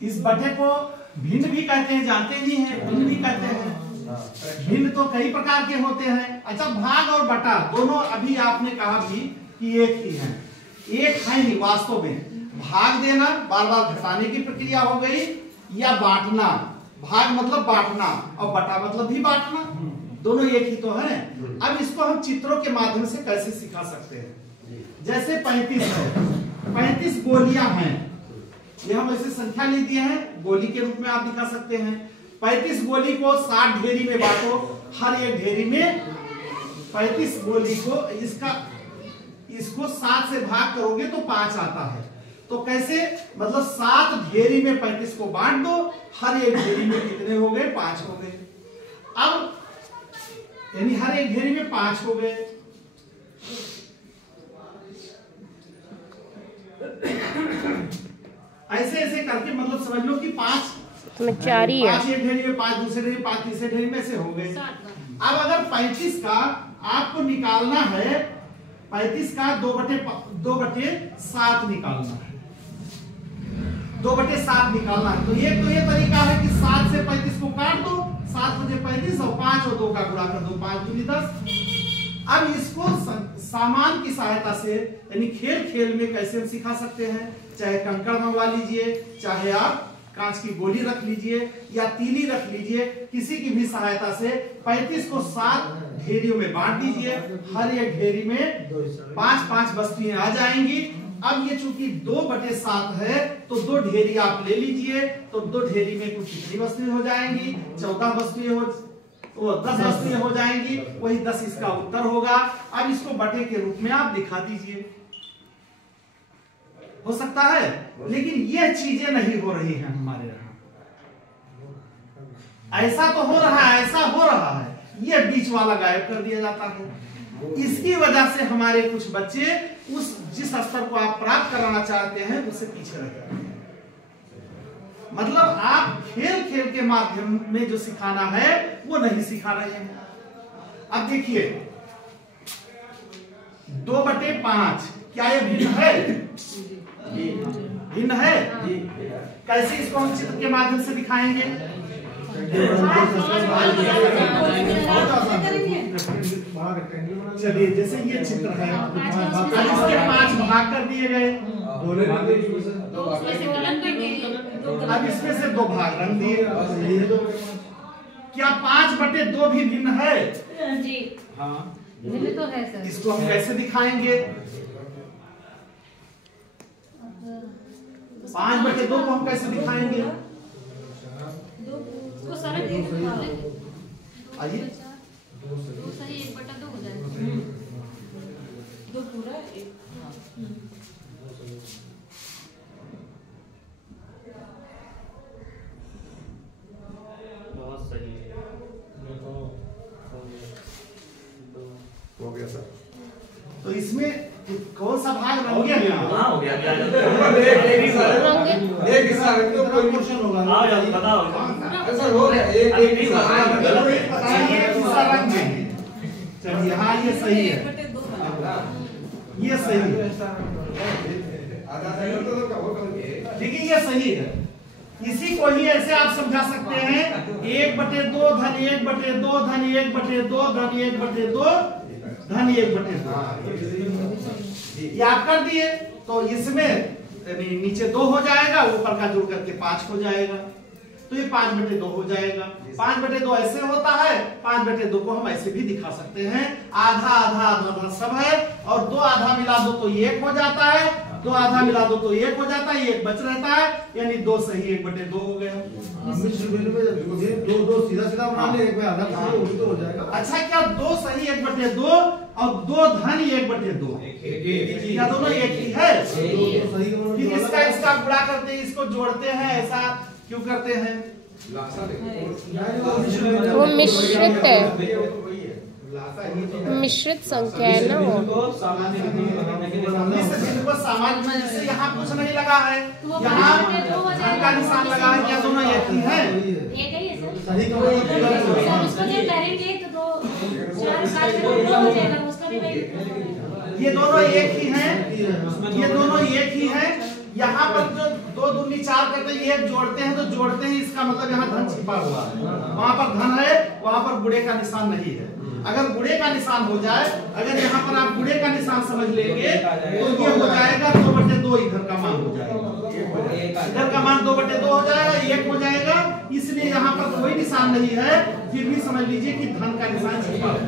इस बटे को भिन्न भी कहते हैं, जानते ही हैं, भिन्न भी कहते हैं। भिन्न तो कई प्रकार के होते हैं। अच्छा, भाग और बटा दोनों अभी आपने कहा भी कि एक ही है, एक है नहीं वास्तव में। भाग देना बार बार घटाने की प्रक्रिया हो गई, या बांटना, भाग मतलब बांटना और बटा मतलब भी बांटना, दोनों एक ही तो है। अब इसको हम चित्रों के माध्यम से कैसे सिखा सकते हैं? जैसे 35 है, 35 गोलियां हैं, ये हम ऐसे संख्या ले दिए हैं, गोली के रूप में आप दिखा सकते हैं। 35 गोली को 60 ढेरी में बांटो, हर एक ढेरी में 35 गोली को इसको 7 से भाग करोगे तो 5 आता है। तो कैसे, मतलब 7 ढेरी में 35 को बांट दो, हर एक ढेरी में कितने हो गए? 5 हो गए। अब यानी हर एक ढेरी में 5 हो गए। ऐसे ऐसे करके मतलब समझ लो कि 5 4 ही है, 5 एक ढेरी में, 5 दूसरे ढेरी, 5 तीसरे ढेरी में, ऐसे हो गए। अब अगर 35 का आपको निकालना है, 35 का 2/7 निकालना है, 2/7 निकालना है, तो ये तरीका है कि 7 से 35 को काट दो, 7 बजे 35 और 5 और 2 का गुणा कर दो, 5 दूनी 10। अब इसको सामान की सहायता से, यानी खेल खेल में कैसे हम सिखा सकते हैं? चाहे कंकड़ मंगवा लीजिए, चाहे आप कांच की गोली रख लीजिए या तीली रख लीजिए, किसी की भी सहायता से 35 को 7 ढेरियों में बांट दीजिए, हर एक ढेरी में 5-5 वस्तुएं आ जाएंगी। अब ये चूंकि 2/7 है तो 2 ढेरी आप ले लीजिए, तो 2 ढेरी में कुछ कितनी वस्तुएं हो जाएंगी? 14 वस्तुएं हो, तो 10 वस्तुएं हो जाएंगी, वही 10 इसका उत्तर होगा। अब इसको बटे के रूप में आप दिखा दीजिए, हो सकता है, लेकिन ये चीजें नहीं हो रही हैं हमारे यहाँ। ऐसा तो हो रहा है, ऐसा हो रहा है, ये बीच वाला गायब कर दिया जाता है। इसकी वजह से हमारे कुछ बच्चे उस जिस स्तर को आप प्राप्त कराना चाहते हैं उससे पीछे रह जाते हैं। मतलब आप खेल खेल के माध्यम में जो सिखाना है वो नहीं सिखा रहे हैं। अब देखिए 2/5 क्या ये भिन्न है? भिन्न है। कैसे इसको हम चित्र के माध्यम से दिखाएंगे? चलिए, जैसे ये चित्र है, इसके 5 भाग कर दिए गए, अब इसमें से 2 भाग रंग दिए। क्या 5/2 भी भिन्न है? जी हाँ, भिन्न तो है सर। इसको हम कैसे दिखाएंगे? 5/2 को हम कैसे दिखाएंगे? आइए, 2 सही 1/2 हो जाएगा, 2 पूरा 1। बहुत सही हो गया सर। तो इसमें कौन सा भाग रंगे हैं? हाँ, हो गया। एक हिस्सा रख दो, कोई क्वेश्चन होगा ना? बताओ सर हो गया, एक हिस्सा रंग देंगे। चलिए, हाँ ये सही है, ये सही है, देखिए ये सही है। इसी को ही ऐसे आप समझा सकते हैं, 1/2 धन 1/2 धन 1/2 धन 1/2 धन 1/2 ये आप कर दिए। तो इसमें नीचे 2 हो जाएगा, ऊपर का जुड़ करके 5 हो जाएगा, तो ये 5/2 हो जाएगा। 5/2 ऐसे होता है, 5/2 को हम ऐसे भी दिखा सकते हैं, आधा आधा आधा सब है, और 2 आधा मिला दो तो 1 हो जाता है, 2 आधा मिला दो तो 1 हो जाता है, 1 बच रहता है, यानी 2 सही 1/2 हो गया। दो सीधा सीधा बना ले, एक में आधा तो हो जाएगा। अच्छा, क्या 2 सही 1/2 और 2 धन 1/2 क्या दोनों एक ही है? फिर इसका गुणा करते हैं, इसको जोड़ते हैं, ऐसा क्यों करते हैं? वो मिश्रित है, मिश्रित संख्या है ना वो। सामान्य से यहाँ कुछ नहीं लगा है, यहाँ धन का निशान लगा है, क्या दोनों एक ही है? एक ही है सर। उसको जब करेंगे तो 2 4 5 हो जाएगा, उसका ये दोनों एक ही हैं, ये दोनों एक ही हैं। यहाँ पर जो 2 दूनी 4 करते हैं, एक जोड़ते हैं तो जोड़ते हैं, इसका मतलब यहाँ धन छिपा हुआ है। वहां पर धन है, वहां पर गुणे का निशान नहीं है। अगर गुणे का निशान हो जाए, अगर यहाँ पर आप गुणे का निशान समझ लेंगे तो ये हो जाएगा 2/2, इधर का मान हो जाएगा, इधर का मान 2/2 हो जाएगा, 1 हो जाएगा। इसलिए यहाँ पर कोई निशान नहीं है, फिर भी समझ लीजिए कि धन का निशान छिपा हुआ,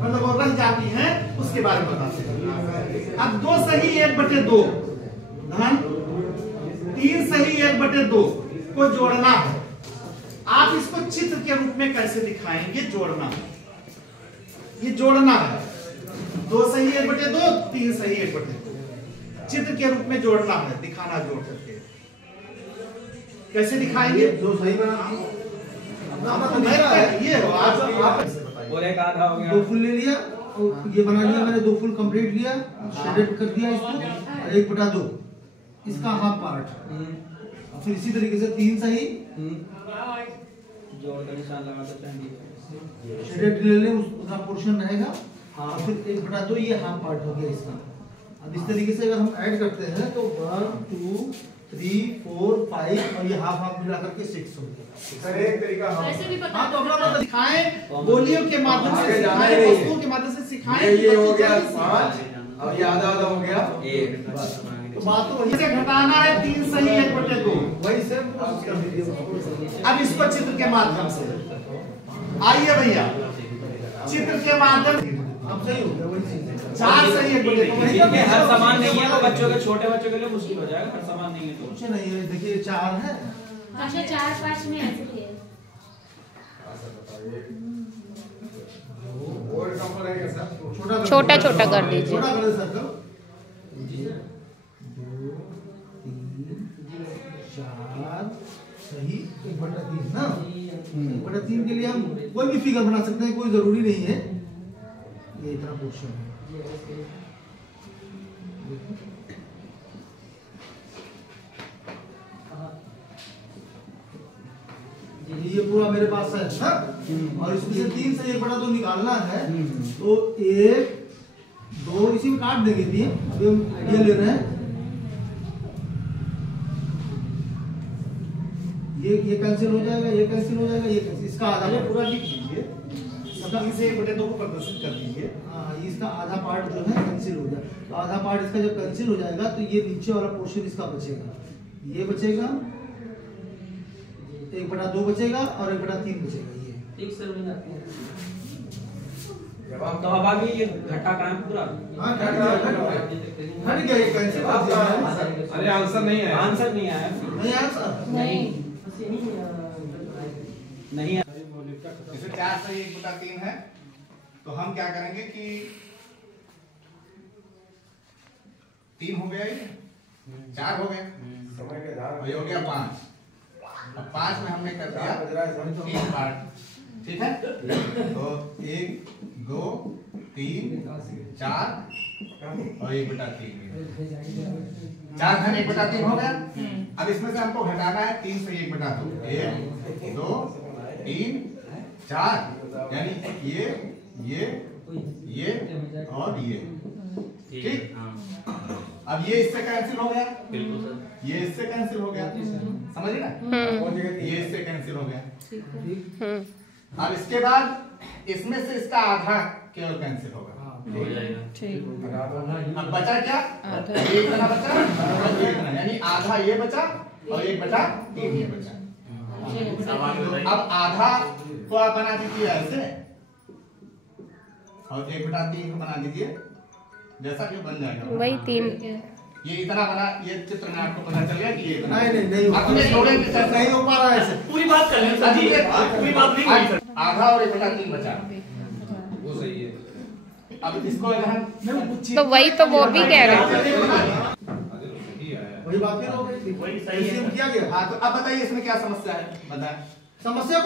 मतलब वो रह जाती है, उसके बारे में बताते हैं। अब 2 सही 1/2 धन, 3 सही 1/2 को जोड़ना है। आप इसको चित्र के रूप में कैसे दिखाएंगे? जोड़ना है, ये जोड़ना है। 2 सही 1/2, 3 सही 1/2 चित्र के रूप में जोड़ना है, दिखाना जोड़ करके। कैसे दिखाएंगे? 2 सही बना ये हो आप और एक आधा हो गया। 2 फुल ले लिया, और ये बना लिया मैंने, 2 फुल कंप्लीट लिया, शेडेड कर दिया इसको, और 1/2 इसका हाफ पार्ट। फिर इसी तरीके से 3 सही जोड़ का निशान लगा तो चाहिए, शेडेड ले लें, उसका पोर्शन रहेगा। हाँ, फिर 1/2 ये हाफ पार्ट हो गया इसका। अब इस तरीके से अगर हम ऐड करते हैं तो 1 2 3 4 5 और ये हाफ हाफ मिला करके 6 हो गया। सर एक तरीका वैसे भी बता हाँ, तो अपना मतलब दिखाएं, बोलियों के माध्यम से आगे जाना सिखाएं, ही नहीं। वस्तुओं के माध्यम से सिखाएं। ये हो गया बच्चे जल्दी 5, अब ये आधा आधा हो गया एक तो बात तो वही इसे घटाना है 3 सही 1/2। वही से प्रोसेस कर दीजिए। अब इसको चित्र के माध्यम से, आइए भैया, चित्र के माध्यम अब सही हो गया, वही चीज है। 4 सही 1/2 जिनके हर समान नहीं है तो बच्चों के, छोटे बच्चों के लिए मुश्किल हो जाएगा। हर समान नहीं है तो कुछ नहीं है, देखिए 4 है। अच्छा 4-5 में ऐसे ही है। और कम रहेगा सर। छोटा छोटा कर दीजिए। छोटा कर दे सर्कल। 2 3 4 सही 1/3 ना। 1/3 के लिए हम कोई भी फिगर बना सकते हैं, कोई जरूरी नहीं है। ये इतना पोर्शन है। ये पूरा मेरे पास है ना, और इसमें से 3 से 1/2 निकालना है। तो 1 2 इसी में काट देंगे। अभी हम आइडिया ले रहे हैं। ये कैंसिल हो जाएगा, ये कैंसिल हो जाएगा, ये कैंसिल, इसका आधा ये पूरा लिख लीजिए, इसे 1/2 को प्रदर्शित कर दीजिए। हाँ, इसका आधा पार्ट जो है कैंसिल हो जाए। तो आधा पार्ट इसका जब कैंसिल हो जाएगा तो ये नीचे वाला पोर्शन इसका बचेगा, ये बचेगा, 1/2 बचेगा और 1/3 बचेगा। ये ठीक सर हो जाती है। तो अब आगे ये घटा काम पूरा। हाँ, हट गया, ये कैंसिल कर दिया है। अरे आंसर नहीं है। आंसर नहीं आया। नहीं आया सर? नहीं, नहीं है। जैसे 4 सही 1/3 है, तो हम क्या करेंगे कि 3 हो गया, ये 4 हो गए, समय के आधार हो गया 5। अब 5 में हमने कर दिया 3 पार्ट, ठीक है। तो 1 2 3 4 और 1/3 4 धन 1/3 हो गया। अब इसमें से हमको घटाना है 3 से 1/2, 1 2 3 4, यानी ये और ये, ठीक। अब ये इससे कैंसिल हो गया, ये इससे कैंसिल हो गया, समझ रहे ना, ये इससे कैंसिल हो गया। अब इसके बाद इसमें से इसका आधा केवल कैंसिल होगा, अब बचा क्या? ये इतना बचा और ये इतना, यानी आधा ये बचा और 1/3 ये बचा। अब आधा को आप बना दीजिए ऐसे और 1/3 को बना दीजिए, जैसा कि बन जाएगा वही 3। ये इतना बना, ये चित्र में आपको पता चल गया कि ये इतना। नहीं हो आप ये छोड़ेंगे सर, नहीं हो पा रहा है ऐसे। पूरी बात कर लें सर जी, पूरी बात नहीं हुई सर। आधा और 1/3 बचा, वो सही है। अब इसको अगर तो वही तो वो भी कह रहे हैं। वही बात फिर हो गई, वही सही है किया गया। हाँ, तो अब बताइए इसमें क्या समस्या है, बताएं। समस्या